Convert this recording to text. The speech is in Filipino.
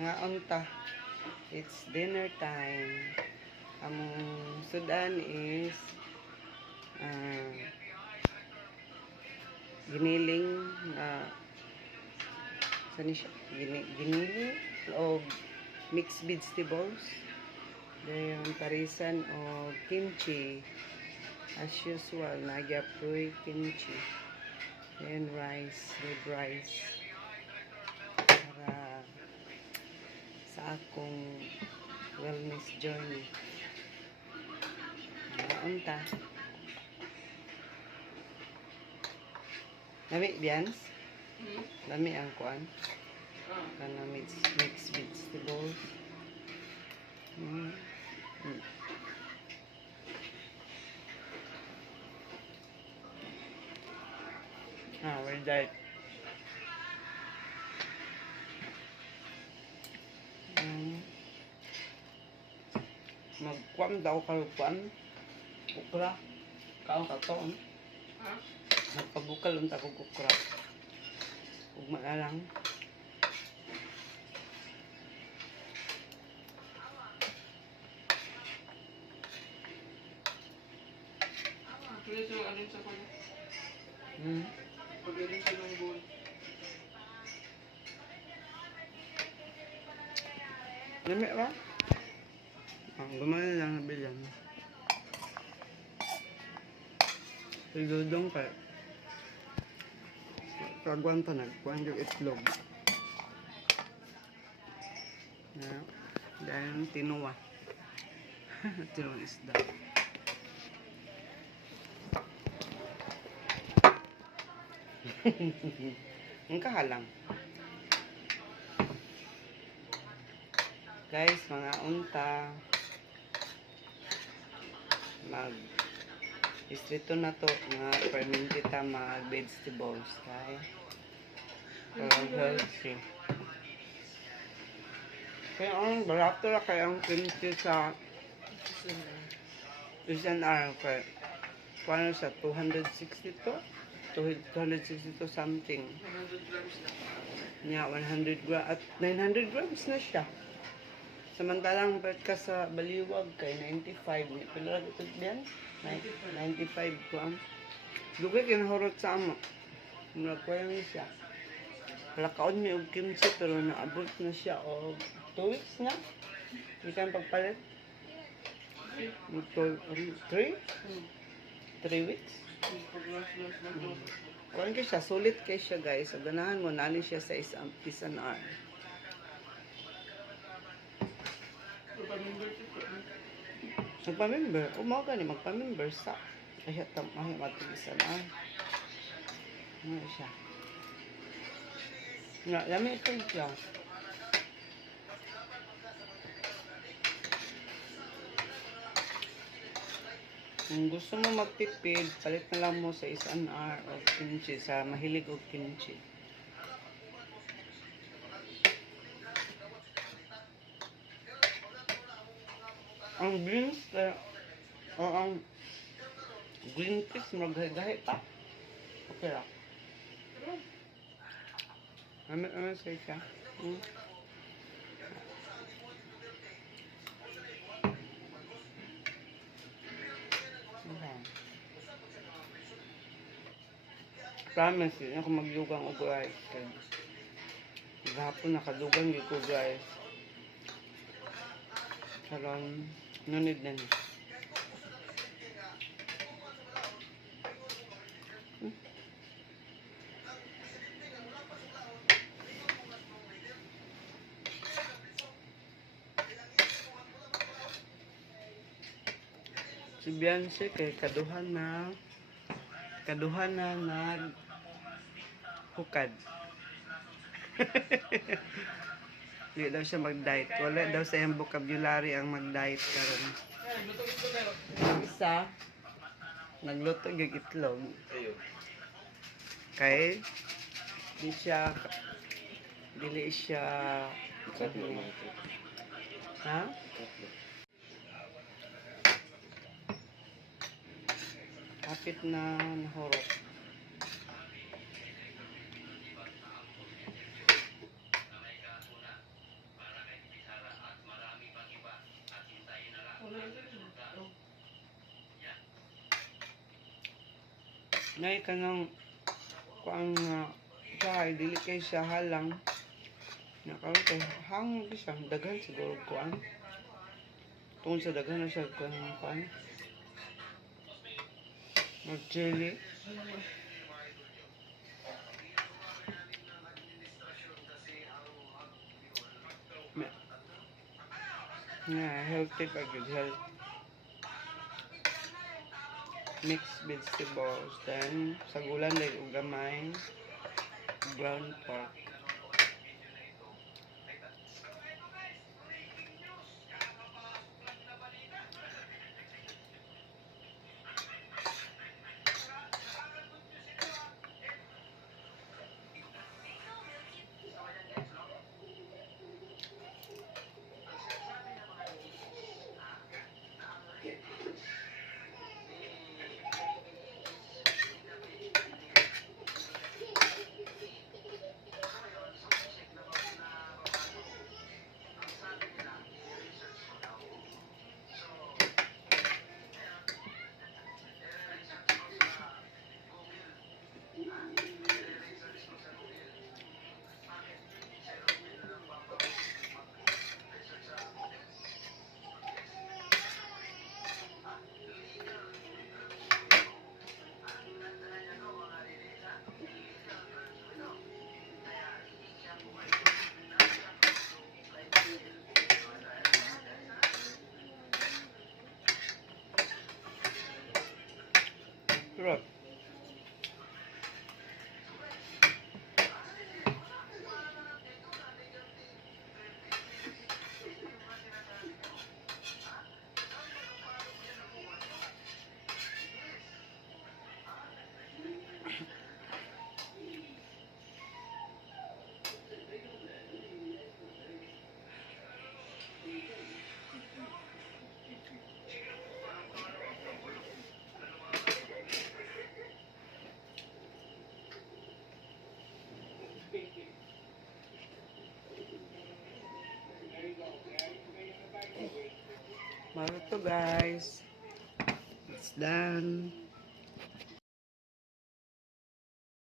Nga unta. It's dinner time. Among sudan is giniling na sani siya? Giniling o mixed vegetables. Then parisan o kimchi. As usual, nagyapoy kimchi. Then rice, red rice. Para sa akong wellness journey. Unta. Lami, Bians? Lami ang kuan. Kana mixed vegetables. We're that. Magkuan daw kalukuan. Ukra. Kaon katoon. Nagpabukal unta kog ukra. Ugma na lang. Pwede silang alin sa kanya. Pwede silang bowl. Lami ba? Gumana lang na bilyan. Idudong pa. Kagwan pa nagkuhan yung itlog. Dahil tinuwa. Tinuwa isda. Ang kahalang. Guys, mga unta. Istrito na to nga permin kita mga vegetables kay healthy. Kaya ang barato na kaya ang kimchi sa SNR kaya paano sa 260 to? 262 something. 100 grams na. Yeah, 100 grams at 900 grams na siya. Samantalang bet ka sa Baliwag kay 95 ni pila ra ito diyan 95 grams. Dugay kinahurot sa amo. Nagkuha ni siya. Palakaon mi og kimchi pero naabot na siya og 2 weeks na. Di kan pagpalit. 3 weeks. Pag-last na to. Kuan kay siya, sulit kay siya guys. So, ganahan mo, nalin siya sa isang hour. Magpa-member. Umaw ka ni, magpa-member sa. Kaya mahi matigisan hour. Ano siya? Nga, lami ito siya. Kung gusto mo magtipid, palit na lang mo sa isang hour o kimchi, sa mahilig o kimchi. Ang beans, o ang green peas, maghahay pa. Okay lang. Ano sa'yo siya? Promise, yun ako magdugang og rice. Gahapon nakadugang yung ko guys. Karon, no need na niya. Si Beyonce kay kaduhan na hukad. Hindi daw siya mag-diet. Wala daw sa iyang vocabulary ang mag-diet karon. Ang isa, nagluto yung itlog. Kay, dili siya, ha? Kapit na nahurot. Nay ka ng kuang siya, dili kay siya halang. Nakaroon kay hangin siya, daghan siguro kuang. Tungkol sa daghan na siya kuang. Mag-chili. Healthy pa good health. Mixed vegetables. Then, sagulan like ugamay. Brown pork. Sarap. Maruto guys. It's done.